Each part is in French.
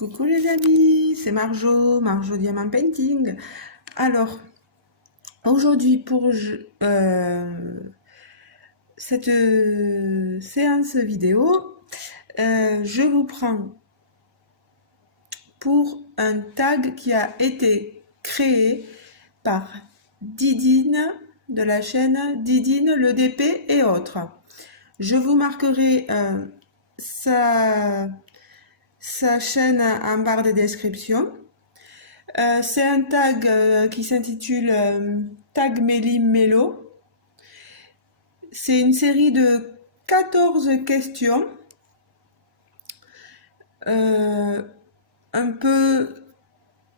Coucou les amis, c'est Marjo Diamant Painting. Alors, aujourd'hui pour cette séance vidéo, je vous prends pour un tag qui a été créé par Didine de la chaîne Didine, le DP et autres. Je vous marquerai sa chaîne en barre de description. C'est un tag qui s'intitule Tag Méli Mélo. C'est une série de 14 questions, un peu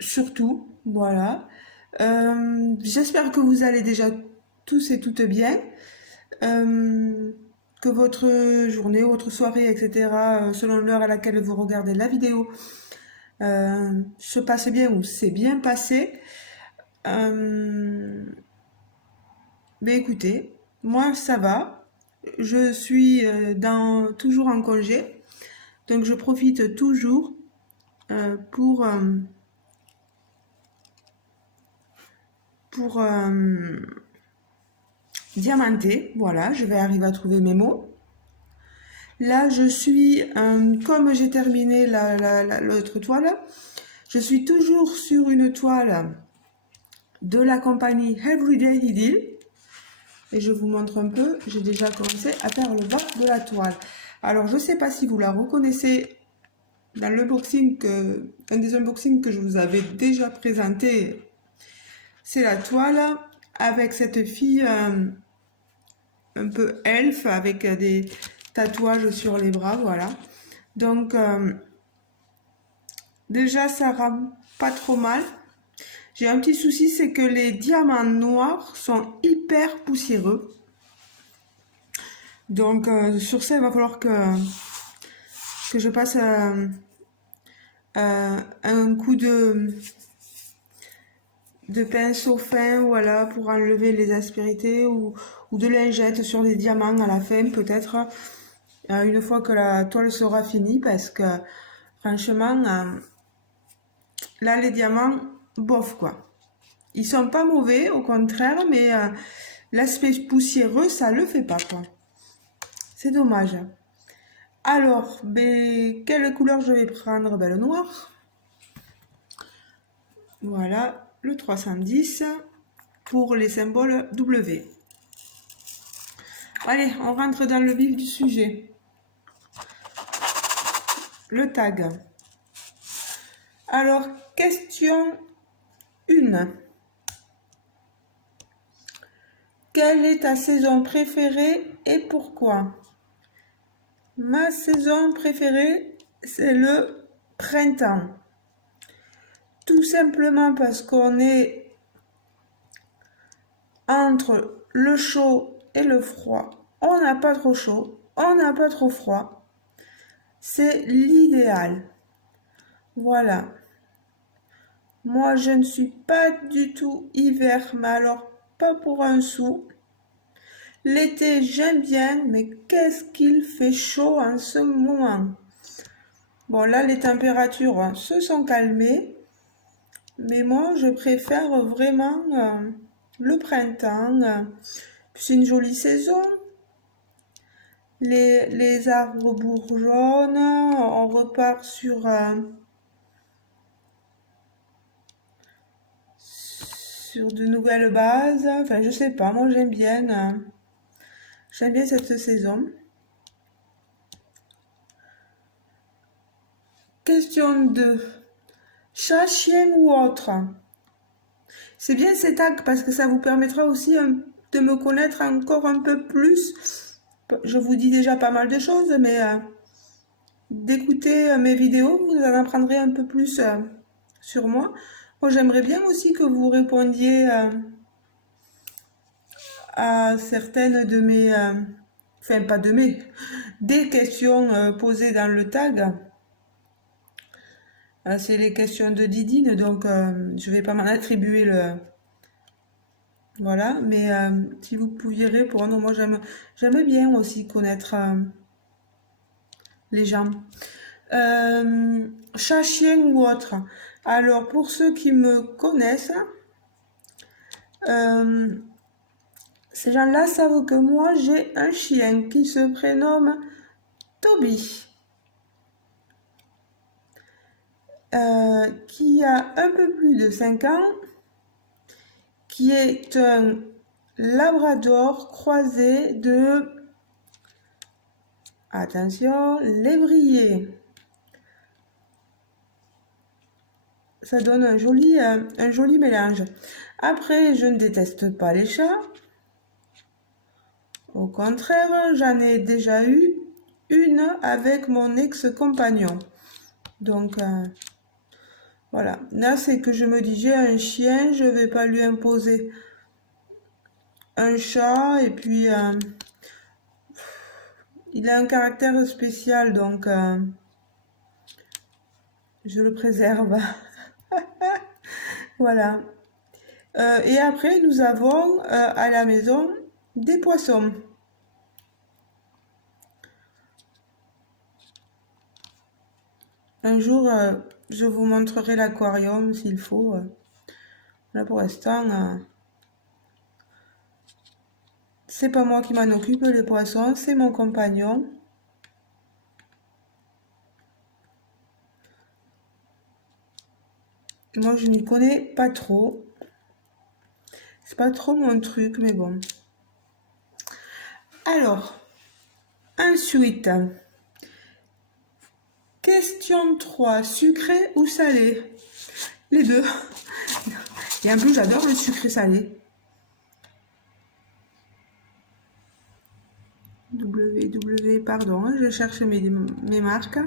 sur tout, voilà. J'espère que vous allez déjà tous et toutes bien, que votre journée, votre soirée, etc., selon l'heure à laquelle vous regardez la vidéo, se passe bien ou s'est bien passé. Mais écoutez, moi ça va. Je suis toujours en congé, donc je profite toujours pour diamanter. Voilà, je vais arriver à trouver mes mots. Là, je suis, comme j'ai terminé l'autre toile, je suis toujours sur une toile de la compagnie Everyday Needle. Et je vous montre un peu, j'ai déjà commencé à faire le bas de la toile. Alors, je ne sais pas si vous la reconnaissez dans l'unboxing, un des unboxings que je vous avais déjà présenté. C'est la toile avec cette fille un peu elfe, avec des tatouages sur les bras, voilà. Donc, déjà, ça rend pas trop mal. J'ai un petit souci, c'est que les diamants noirs sont hyper poussiéreux. Donc, sur ça, il va falloir que je passe un coup de pinceau fin, voilà, pour enlever les aspérités ou de lingette sur les diamants à la fin, peut-être, une fois que la toile sera finie, parce que, franchement, là, les diamants, bof, quoi. Ils sont pas mauvais, au contraire, mais l'aspect poussiéreux, ça le fait pas, quoi. C'est dommage. Alors, ben, quelle couleur je vais prendre? Ben, le noir. Voilà, le 310 pour les symboles W. Allez, on rentre dans le vif du sujet. Le tag. Alors, question 1. Quelle est ta saison préférée et pourquoi? Ma saison préférée, c'est le printemps. Tout simplement parce qu'on est entre le chaud et le froid. On n'a pas trop chaud, on n'a pas trop froid. C'est l'idéal. Voilà. Moi, je ne suis pas du tout hiver, mais alors pas pour un sou. L'été, j'aime bien, mais qu'est-ce qu'il fait chaud en ce moment. Bon, là, les températures se sont calmées, mais moi, je préfère vraiment le printemps. C'est une jolie saison. Les arbres bourgeonnent, on repart sur de nouvelles bases. Enfin, je sais pas, moi j'aime bien cette saison. Question 2. Chat, chien ou autre? C'est bien ces tags parce que ça vous permettra aussi de me connaître encore un peu plus. Je vous dis déjà pas mal de choses, mais d'écouter mes vidéos, vous en apprendrez un peu plus sur moi. Moi, j'aimerais bien aussi que vous répondiez à certaines de mes... enfin, pas de mes... des questions posées dans le tag. C'est les questions de Didine, donc je vais pas m'en attribuer le... Voilà, mais si vous pouviez répondre, moi j'aime bien aussi connaître les gens. chat, chien ou autre. Alors, pour ceux qui me connaissent, ces gens-là savent que moi, j'ai un chien qui se prénomme Toby, qui a un peu plus de 5 ans, qui est un labrador croisé de, attention, lévrier. Ça donne un joli mélange. Après, je ne déteste pas les chats. Au contraire, j'en ai déjà eu une avec mon ex-compagnon. Donc, voilà. Là, c'est que je me dis, j'ai un chien, je vais pas lui imposer un chat. Et puis, il a un caractère spécial, donc je le préserve. Voilà. Et après, nous avons à la maison des poissons. Un jour, je vous montrerai l'aquarium s'il faut. Là, pour l'instant, c'est pas moi qui m'en occupe, les poissons, c'est mon compagnon. Moi, je n'y connais pas trop. C'est pas trop mon truc, mais bon. Alors, ensuite, question 3, sucré ou salé? Les deux. Et en plus, j'adore le sucré salé. Pardon, je cherche mes marques.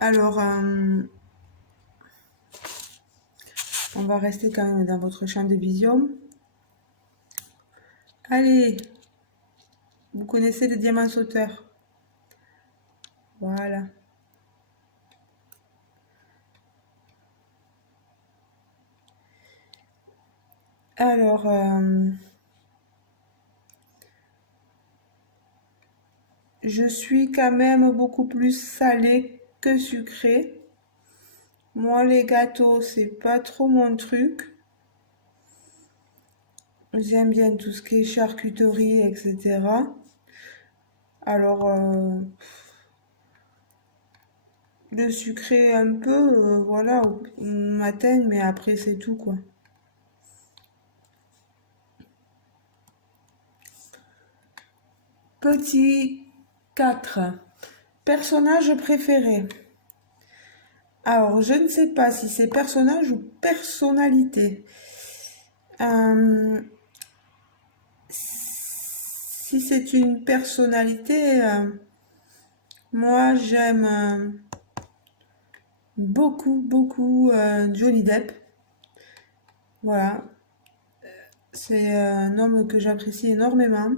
Alors, on va rester quand même dans votre champ de vision. Allez, vous connaissez le diamant sauteur. Voilà. Alors, je suis quand même beaucoup plus salée que sucrée. Moi, les gâteaux, c'est pas trop mon truc. J'aime bien tout ce qui est charcuterie, etc. Alors, le sucré un peu, voilà, au matin, mais après, c'est tout, quoi. Petit 4. Personnage préféré. Alors, je ne sais pas si c'est personnage ou personnalité. Si c'est une personnalité, moi j'aime beaucoup Johnny Depp. Voilà, c'est un homme que j'apprécie énormément,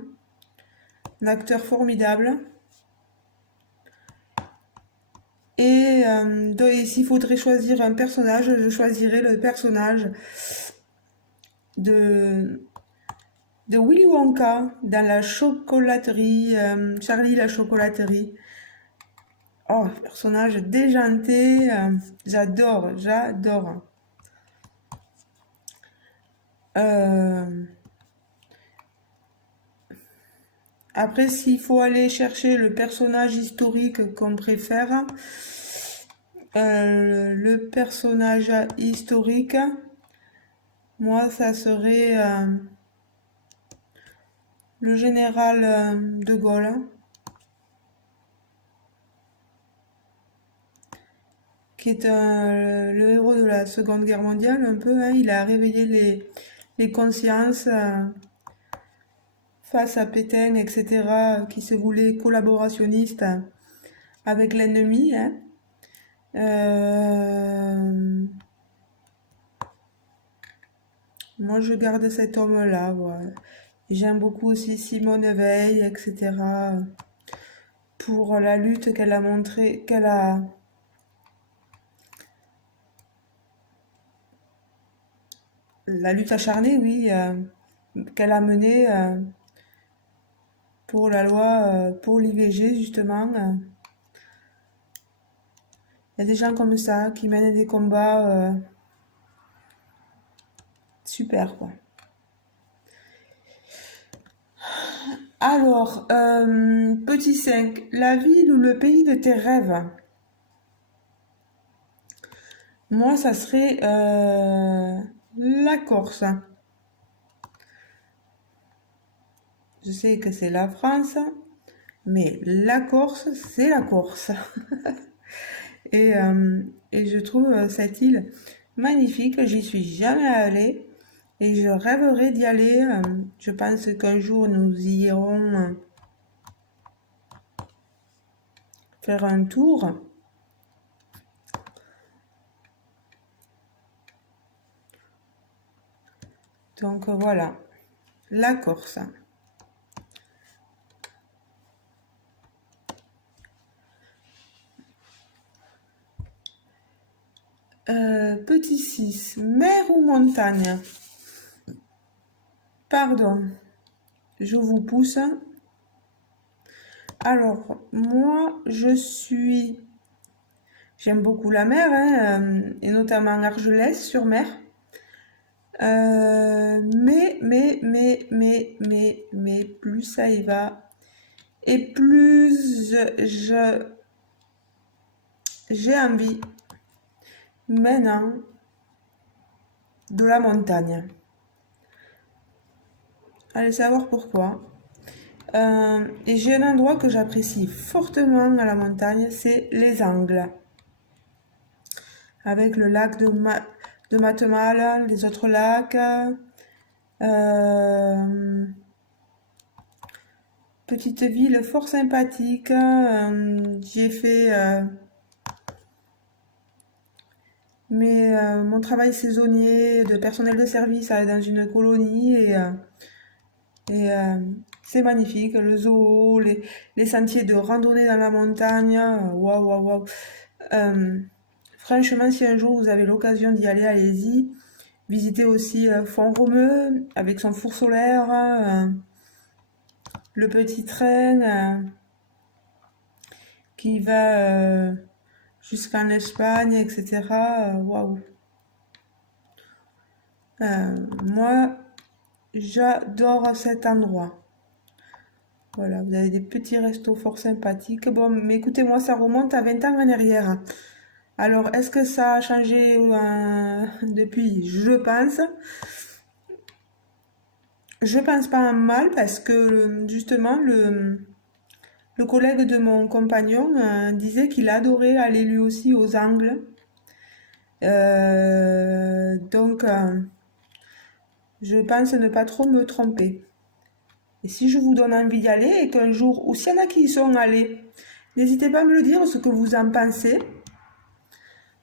un acteur formidable. Et s'il faudrait choisir un personnage, je choisirais le personnage de Willy Wonka dans la chocolaterie, Charlie la chocolaterie. Oh, personnage déjanté, j'adore. Après, s'il faut aller chercher le personnage historique qu'on préfère, le personnage historique, moi, ça serait le général de Gaulle, qui est le héros de la Seconde Guerre mondiale, un peu. Hein. Il a réveillé les consciences face à Pétain, etc., qui se voulait collaborationniste avec l'ennemi. Hein. Moi, je garde cet homme-là. Voilà. J'aime beaucoup aussi Simone Veil, etc., pour la lutte qu'elle a montrée, la lutte acharnée, oui, qu'elle a menée pour la loi, pour l'IVG, justement. Il y a des gens comme ça qui mènent des combats super, quoi. Alors, petit 5, la ville ou le pays de tes rêves. Moi, ça serait la Corse. Je sais que c'est la France, mais la Corse, c'est la Corse. Et, euh, et je trouve cette île magnifique. J'y suis jamais allée et je rêverais d'y aller. Je pense qu'un jour, nous y irons faire un tour. Donc voilà, la Corse. Petit 6, mer ou montagne? Pardon, je vous pousse. Alors, moi, j'aime beaucoup la mer, hein, et notamment Argelès-sur-Mer. Mais, plus ça y va, et plus j'ai envie maintenant de la montagne. Allez savoir pourquoi. Et j'ai un endroit que j'apprécie fortement à la montagne, c'est les Angles. Avec le lac de Matemal, les autres lacs. Petite ville fort sympathique. J'y ai fait mon travail saisonnier de personnel de service dans une colonie et c'est magnifique. Le zoo, les sentiers de randonnée dans la montagne. Waouh, waouh, waouh. Franchement, si un jour vous avez l'occasion d'y aller, allez-y. Visitez aussi Font-Romeu avec son four solaire, le petit train qui va jusqu'en Espagne, etc. Waouh. Moi, j'adore cet endroit. Voilà, vous avez des petits restos fort sympathiques. Bon, mais écoutez-moi, ça remonte à 20 ans en arrière. Alors, est-ce que ça a changé depuis? Je pense. Je pense pas en mal parce que justement, le collègue de mon compagnon disait qu'il adorait aller lui aussi aux Angles. Donc, je pense ne pas trop me tromper. Et si je vous donne envie d'y aller et qu'un jour, ou s'il y en a qui y sont allés, n'hésitez pas à me le dire ce que vous en pensez.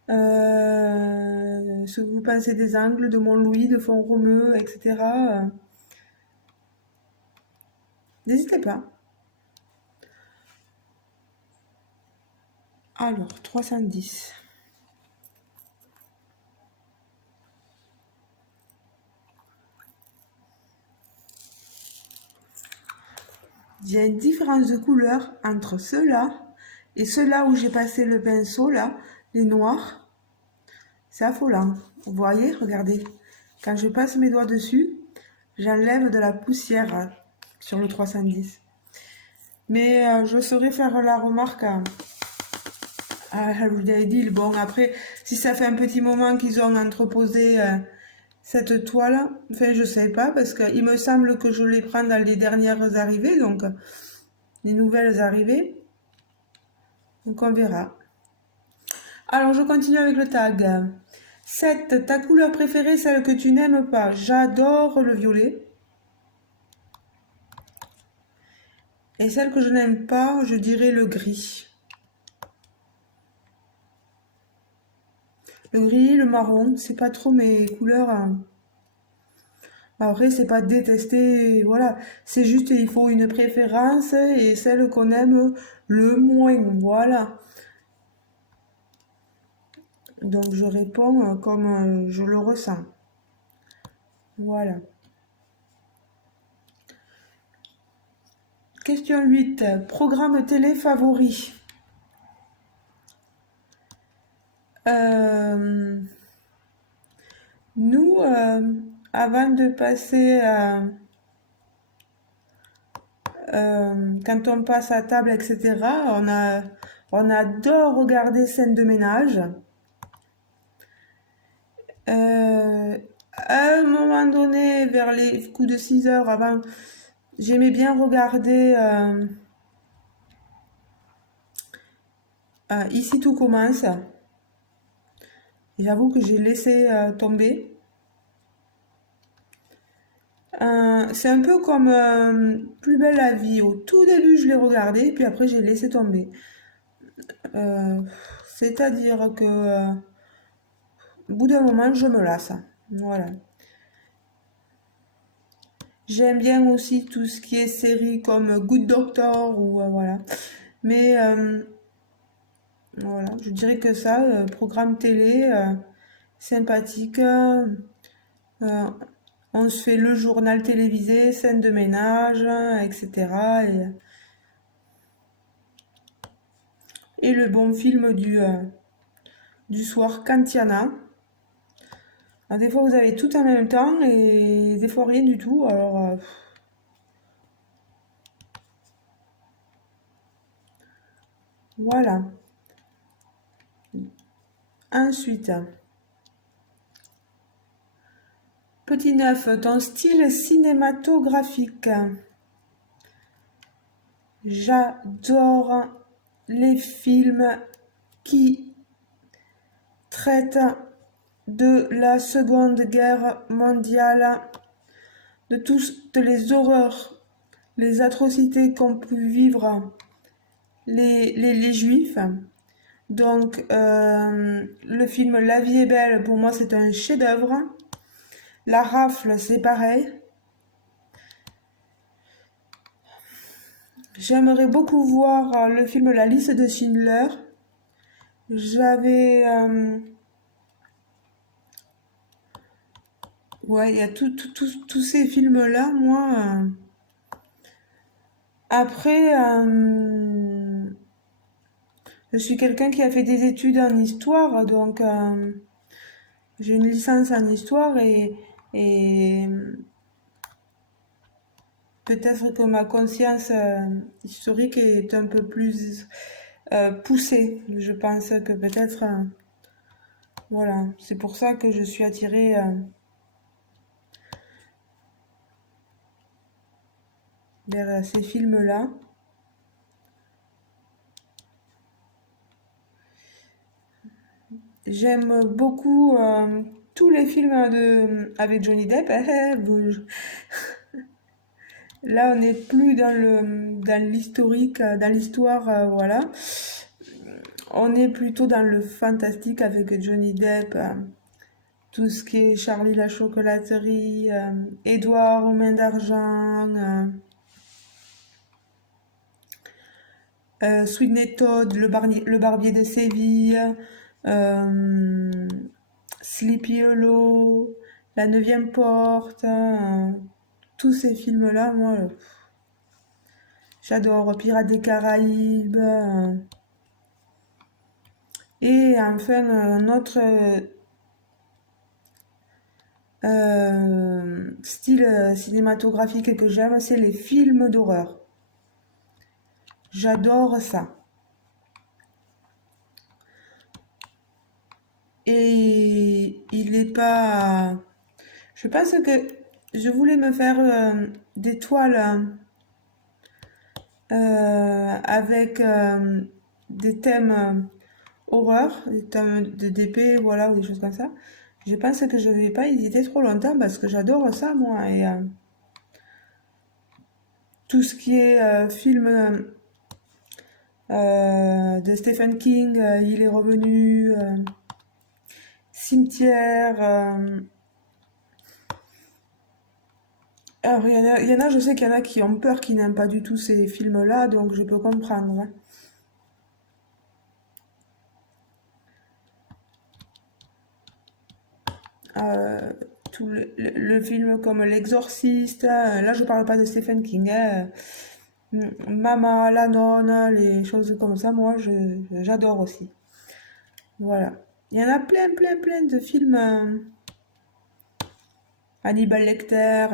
Ce que vous pensez des Angles, de Mont-Louis, de Font-Romeu, etc. N'hésitez pas. Alors, 310. Il y a une différence de couleur entre ceux-là et ceux-là où j'ai passé le pinceau, là, les noirs. C'est affolant. Vous voyez, regardez. Quand je passe mes doigts dessus, j'enlève de la poussière sur le 310. Mais je saurais faire la remarque à Halil. Bon, après, si ça fait un petit moment qu'ils ont entreposé cette toile, enfin, je sais pas, parce qu'il me semble que je les prends dans les dernières arrivées, donc les nouvelles arrivées. Donc on verra. Alors, je continue avec le tag. 7. Ta couleur préférée, celle que tu n'aimes pas. J'adore le violet. Et celle que je n'aime pas, je dirais le gris. Le gris, le marron, c'est pas trop mes couleurs. Après, c'est pas détester, voilà. C'est juste, il faut une préférence et celle qu'on aime le moins, voilà. Donc, je réponds comme je le ressens. Voilà. Question 8. Programme télé favori. Euh, nous, avant de passer quand on passe à table, etc., on adore regarder scène de ménage. À un moment donné, vers les coups de 6 heures avant, j'aimais bien regarder Ici tout commence. J'avoue que j'ai laissé tomber. C'est un peu comme Plus belle la vie. Au tout début, je l'ai regardé, puis après, j'ai laissé tomber. Euh, C'est-à-dire que au bout d'un moment, je me lasse. Voilà. J'aime bien aussi tout ce qui est série comme Good Doctor ou voilà. Mais voilà, je dirais que ça, programme télé sympathique. On se fait le journal télévisé, scène de ménage, etc. Et le bon film du soir quand il y en a. Alors, des fois, vous avez tout en même temps et des fois rien du tout. Alors, voilà. Ensuite, petit neuf, ton style cinématographique. J'adore les films qui traitent de la Seconde Guerre mondiale, de toutes les horreurs, les atrocités qu'ont pu vivre les Juifs. Donc, le film La vie est belle, pour moi, c'est un chef-d'œuvre. La rafle, c'est pareil. J'aimerais beaucoup voir le film La liste de Schindler. J'avais... ouais, il y a tous ces films-là, moi. Après, je suis quelqu'un qui a fait des études en histoire, donc j'ai une licence en histoire et peut-être que ma conscience historique est un peu plus poussée. Je pense que peut-être, voilà, c'est pour ça que je suis attirée vers ces films-là. J'aime beaucoup tous les films avec Johnny Depp. Là, on n'est plus dans l'historique, dans l'histoire, voilà. On est plutôt dans le fantastique avec Johnny Depp, tout ce qui est Charlie la chocolaterie, Édouard aux mains d'argent, Sweeney Todd, le barbier de Séville, euh, Sleepy Hollow, La Neuvième Porte, tous ces films-là, moi, j'adore. Pirates des Caraïbes. Et enfin, un autre style cinématographique que j'aime, c'est les films d'horreur. J'adore ça. Et il n'est pas... Je pense que je voulais me faire des toiles avec des thèmes horreur, des thèmes de d'épée, voilà, ou des choses comme ça. Je pense que je vais pas hésiter trop longtemps parce que j'adore ça, moi. Et tout ce qui est film de Stephen King, il est revenu, Cimetière. Alors, il y en a, je sais qu'il y en a qui ont peur, qui n'aiment pas du tout ces films-là, donc je peux comprendre, hein. Euh, tout le film comme L'Exorciste, là je parle pas de Stephen King, hein, Mama, la nonne, les choses comme ça, moi j'adore aussi. Voilà. Il y en a plein, plein, plein de films. Hannibal Lecter.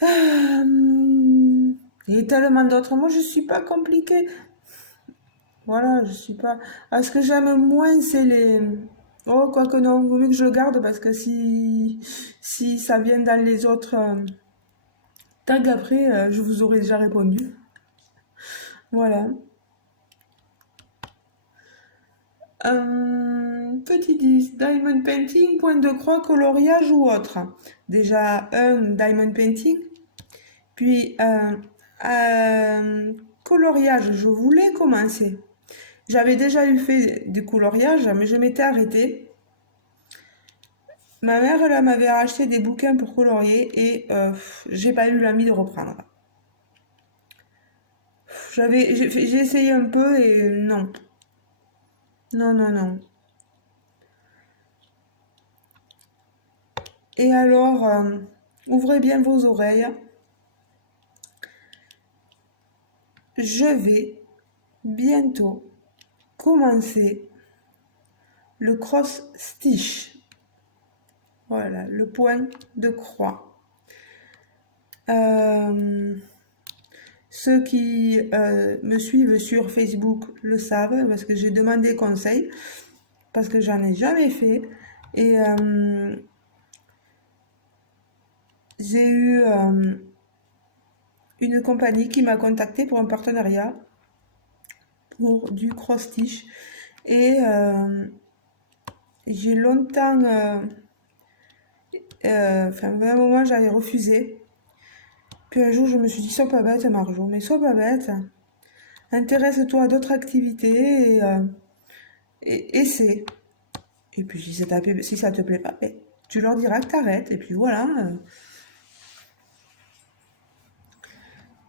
Il y a tellement d'autres. Moi, je suis pas compliquée. Voilà, je suis pas. Ce que j'aime moins, c'est les. Oh, quoique non, vaut mieux que je le garde parce que si ça vient dans les autres. Tant qu'après, je vous aurais déjà répondu. Voilà. Petit 10, diamond painting, point de croix, coloriage ou autre. Déjà, un diamond painting. Puis, coloriage, je voulais commencer. J'avais déjà eu fait du coloriage, mais je m'étais arrêtée. Ma mère, là, m'avait acheté des bouquins pour colorier et j'ai pas eu l'envie de reprendre. J'ai essayé un peu et non. Non, non, non. Et alors, ouvrez bien vos oreilles. Je vais bientôt commencer le cross stitch. Voilà, le point de croix. Ceux qui me suivent sur Facebook le savent parce que j'ai demandé conseil parce que j'en ai jamais fait et j'ai eu une compagnie qui m'a contacté pour un partenariat pour du cross stitch et j'ai longtemps enfin à un moment j'avais refusé. Puis un jour, je me suis dit, sois pas bête, Marjo, mais sois pas bête. Intéresse-toi à d'autres activités et essaie. Et puis, si ça te plaît pas, ben, tu leur diras que t'arrêtes. Et puis voilà.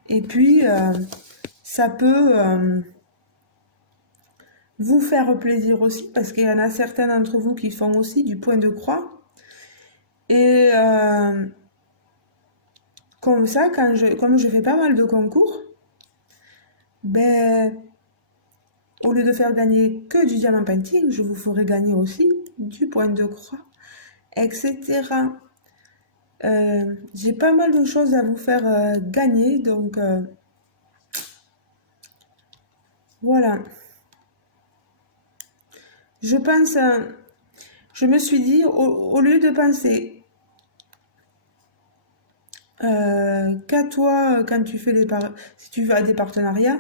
Et puis, ça peut vous faire plaisir aussi, parce qu'il y en a certains d'entre vous qui font aussi du point de croix. Et comme ça, comme je fais pas mal de concours, ben, au lieu de faire gagner que du diamant painting, je vous ferai gagner aussi du point de croix, etc. J'ai pas mal de choses à vous faire gagner, donc voilà. Je pense, je me suis dit, au lieu de penser qu'à toi quand tu fais si tu vas à des partenariats,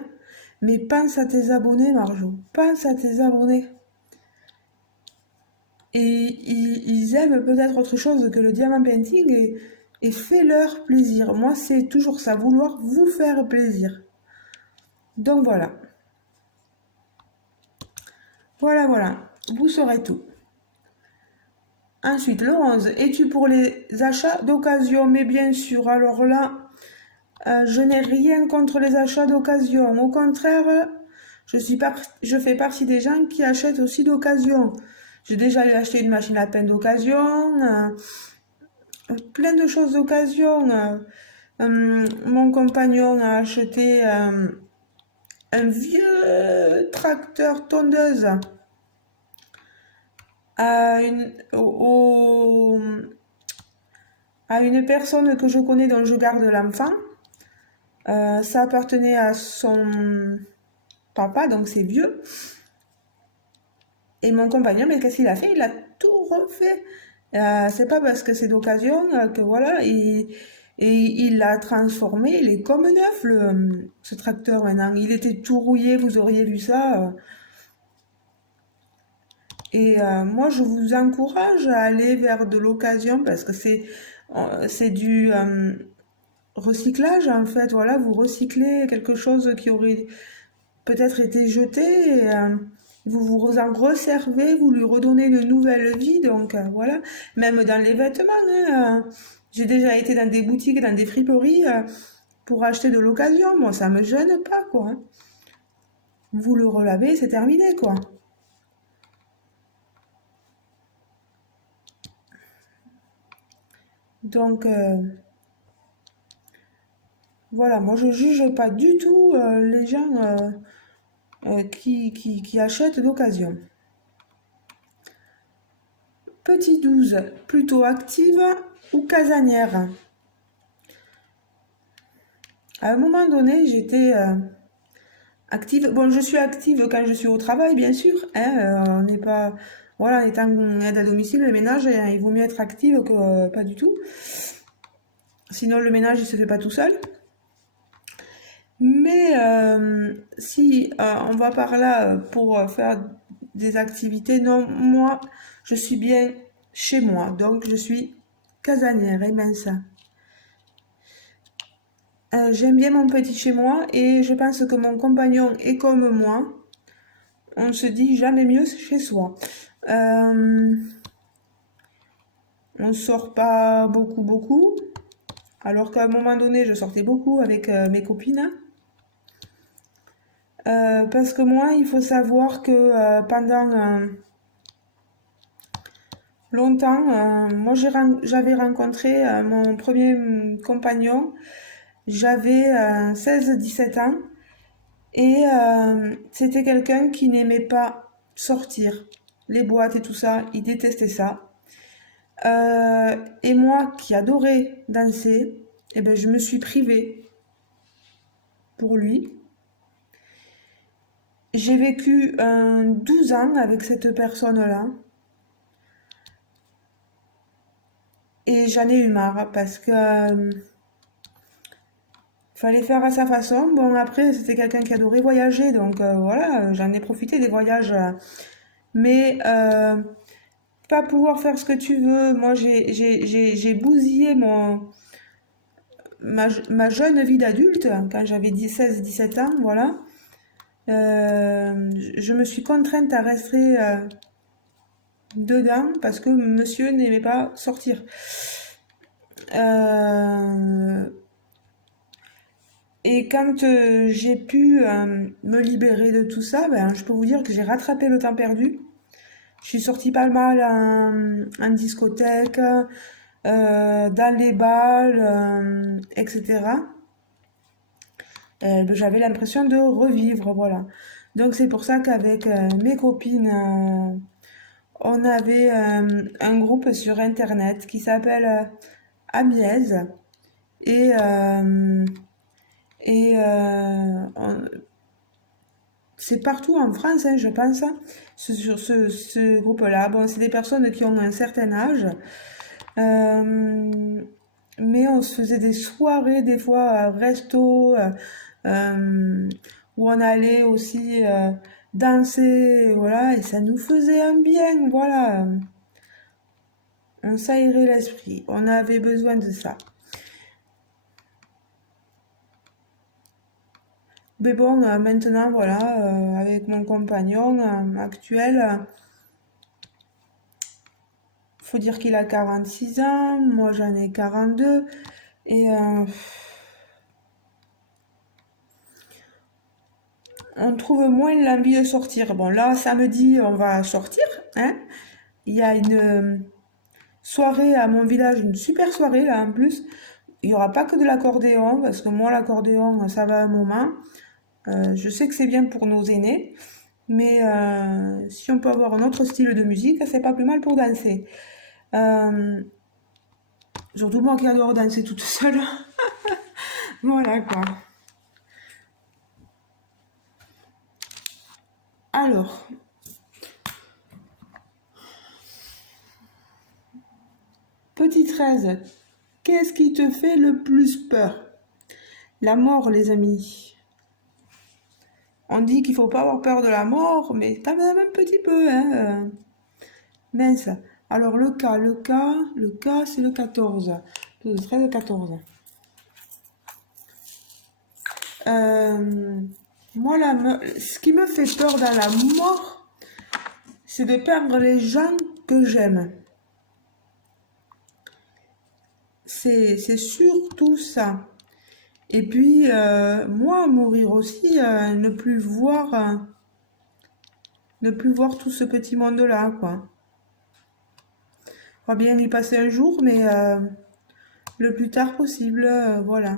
mais pense à tes abonnés, Marjo. Pense à tes abonnés. Et ils aiment peut-être autre chose que le diamant painting et fais-leur plaisir. Moi, c'est toujours ça, vouloir vous faire plaisir. Donc voilà. Voilà, voilà. Vous saurez tout. Ensuite, le 11. Es-tu pour les achats d'occasion? Mais bien sûr, alors là, je n'ai rien contre les achats d'occasion. Au contraire, je fais partie des gens qui achètent aussi d'occasion. J'ai déjà acheté une machine à pain d'occasion, plein de choses d'occasion. Mon compagnon a acheté un vieux tracteur tondeuse à à une personne que je connais dont je garde l'enfant. Ça appartenait à son papa, donc c'est vieux. Et mon compagnon, mais qu'est-ce qu'il a fait? Il a tout refait. C'est pas parce que c'est d'occasion que voilà, et il l'a transformé. Il est comme neuf, ce tracteur maintenant. Il était tout rouillé, vous auriez vu ça. Et moi, je vous encourage à aller vers de l'occasion parce que c'est du recyclage en fait. Voilà, vous recyclez quelque chose qui aurait peut-être été jeté et vous en resservez, vous lui redonnez une nouvelle vie. Donc voilà, même dans les vêtements, hein, j'ai déjà été dans des boutiques, dans des friperies pour acheter de l'occasion. Moi, ça me gêne pas quoi, hein. Vous le relavez, c'est terminé quoi. Donc voilà, moi je juge pas du tout les gens qui achètent d'occasion. Petit 12, plutôt active ou casanière? À un moment donné, j'étais active. Bon, je suis active quand je suis au travail, bien sûr. Hein, on n'est pas... Voilà, en étant aide à domicile, le ménage, il vaut mieux être active que pas du tout. Sinon, le ménage, il se fait pas tout seul. Mais si on va par là pour faire des activités, non, moi, je suis bien chez moi. Donc, je suis casanière, et mince. J'aime bien mon petit chez moi et je pense que mon compagnon est comme moi. On ne se dit jamais mieux chez soi. Euh, on ne sort pas beaucoup, alors qu'à un moment donné, je sortais beaucoup avec mes copines. Parce que moi, il faut savoir que pendant longtemps, moi j'avais rencontré mon premier compagnon, j'avais 16-17 ans et c'était quelqu'un qui n'aimait pas sortir, les boîtes et tout ça, il détestait ça. Et moi qui adorais danser, eh ben, je me suis privée pour lui. J'ai vécu 12 ans avec cette personne-là et j'en ai eu marre parce que fallait faire à sa façon. Bon, après, c'était quelqu'un qui adorait voyager, donc voilà, j'en ai profité des voyages. Mais pas pouvoir faire ce que tu veux. Moi, j'ai bousillé ma jeune vie d'adulte quand j'avais 16-17 ans, voilà. Je me suis contrainte à rester dedans parce que monsieur n'aimait pas sortir. Et quand j'ai pu me libérer de tout ça, ben, je peux vous dire que j'ai rattrapé le temps perdu. Je suis sortie pas mal en discothèque, dans les balles, etc. Ben, j'avais l'impression de revivre, voilà. Donc c'est pour ça qu'avec mes copines, on avait un groupe sur Internet qui s'appelle Amiez. Et, c'est partout en France, hein, je pense, hein, sur ce groupe-là. Bon, c'est des personnes qui ont un certain âge, euh, mais on se faisait des soirées, des fois, resto, euh, où on allait aussi danser, voilà, et ça nous faisait un bien, voilà. On s'aérait l'esprit, on avait besoin de ça. Mais bon, maintenant, voilà, avec mon compagnon actuel, faut dire qu'il a 46 ans, moi j'en ai 42, et on trouve moins l'envie de sortir. Bon, là, samedi, on va sortir, hein. Il y a une soirée à mon village, une super soirée là en plus. Il n'y aura pas que de l'accordéon, parce que moi, l'accordéon, ça va un moment. Je sais que c'est bien pour nos aînés, mais si on peut avoir un autre style de musique, c'est pas plus mal pour danser. Euh, Surtout moi qui adore danser toute seule. Voilà quoi. Alors, petit 13, qu'est-ce qui te fait le plus peur? La mort, les amis. On dit qu'il faut pas avoir peur de la mort, mais quand même un petit peu, hein. Mince. Alors le cas, c'est le 14. 12, 13, 14. Euh, Moi, ce qui me fait peur dans la mort, c'est de perdre les gens que j'aime. C'est surtout ça. Et puis, moi, mourir aussi, ne plus voir tout ce petit monde-là, quoi. Faut bien y passer un jour, mais le plus tard possible, voilà.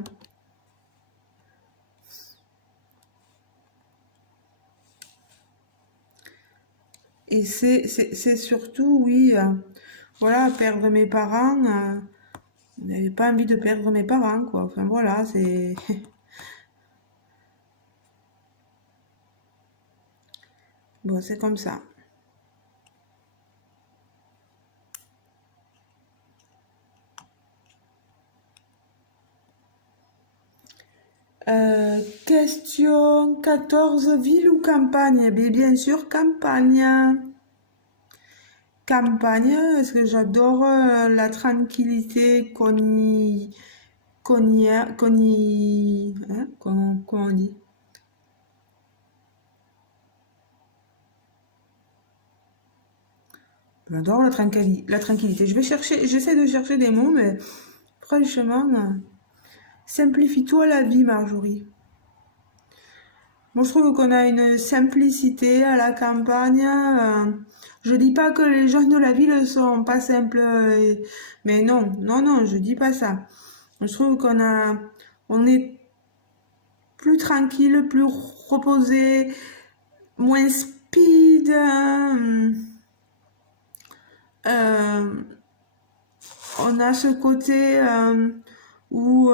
Et c'est surtout, oui, voilà, perdre mes parents. Je n'avais pas envie de perdre mes parents, quoi. Enfin, voilà, c'est... Bon, c'est comme ça. Question 14, ville ou campagne? Eh bien sûr, campagne. Campagne, parce que j'adore la tranquillité hein, comment on dit? J'adore la tranquillité. J'essaie de chercher des mots, mais franchement, simplifie-toi la vie, Marjorie. Moi, je trouve qu'on a une simplicité à la campagne. Je dis pas que les gens de la ville sont pas simples, mais non, non, non, je dis pas ça. Je trouve on est plus tranquille, plus reposé, moins speed. Euh, on a ce côté où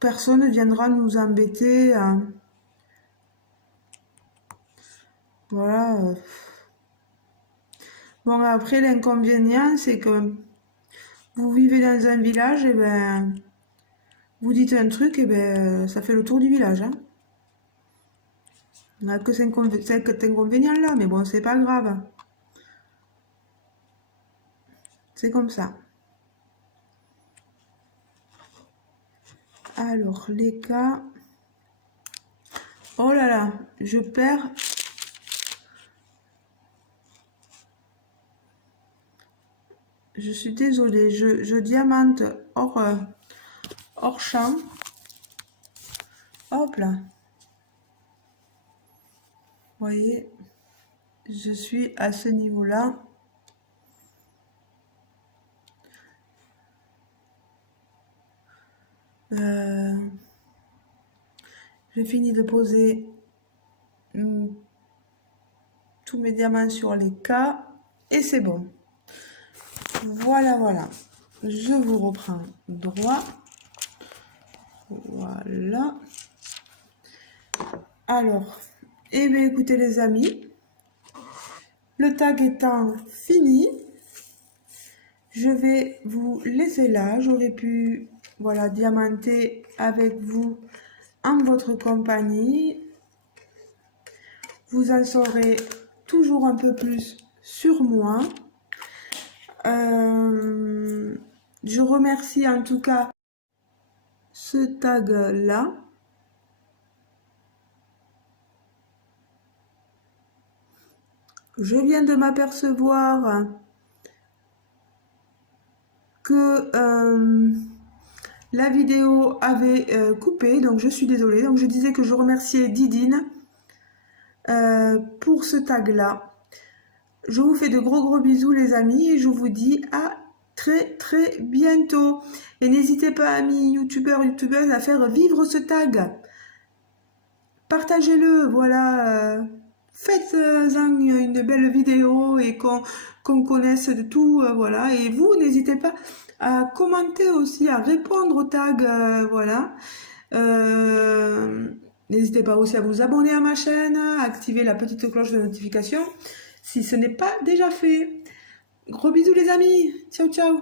personne ne viendra nous embêter. Voilà. Bon, après, l'inconvénient, c'est que vous vivez dans un village, et ben, vous dites un truc, et ben, ça fait le tour du village. Hein. On n'a que cet inconvénient-là, mais bon, c'est pas grave. C'est comme ça. Alors, les cas. Oh là là, je perds. Je suis désolée, je diamante hors champ. Hop là. Vous voyez, je suis à ce niveau-là. J'ai fini de poser tous mes diamants sur les cas et c'est bon. Voilà, voilà. Je vous reprends droit. Voilà. Alors, eh bien écoutez les amis, le tag étant fini, je vais vous laisser là. J'aurais pu, voilà, diamanter avec vous en votre compagnie. Vous en saurez toujours un peu plus sur moi. Je remercie en tout cas ce tag là. Je viens de m'apercevoir que la vidéo avait coupé, donc je suis désolée. Donc je disais que je remerciais Didine pour ce tag là. Je vous fais de gros bisous les amis et je vous dis à très bientôt. Et n'hésitez pas amis youtubeurs, youtubeuses à faire vivre ce tag. Partagez-le, voilà. Faites-en une belle vidéo et qu'on connaisse de tout, voilà. Et vous, n'hésitez pas à commenter aussi, à répondre aux tags, voilà. N'hésitez pas aussi à vous abonner à ma chaîne, à activer la petite cloche de notification si ce n'est pas déjà fait. Gros bisous les amis, ciao ciao.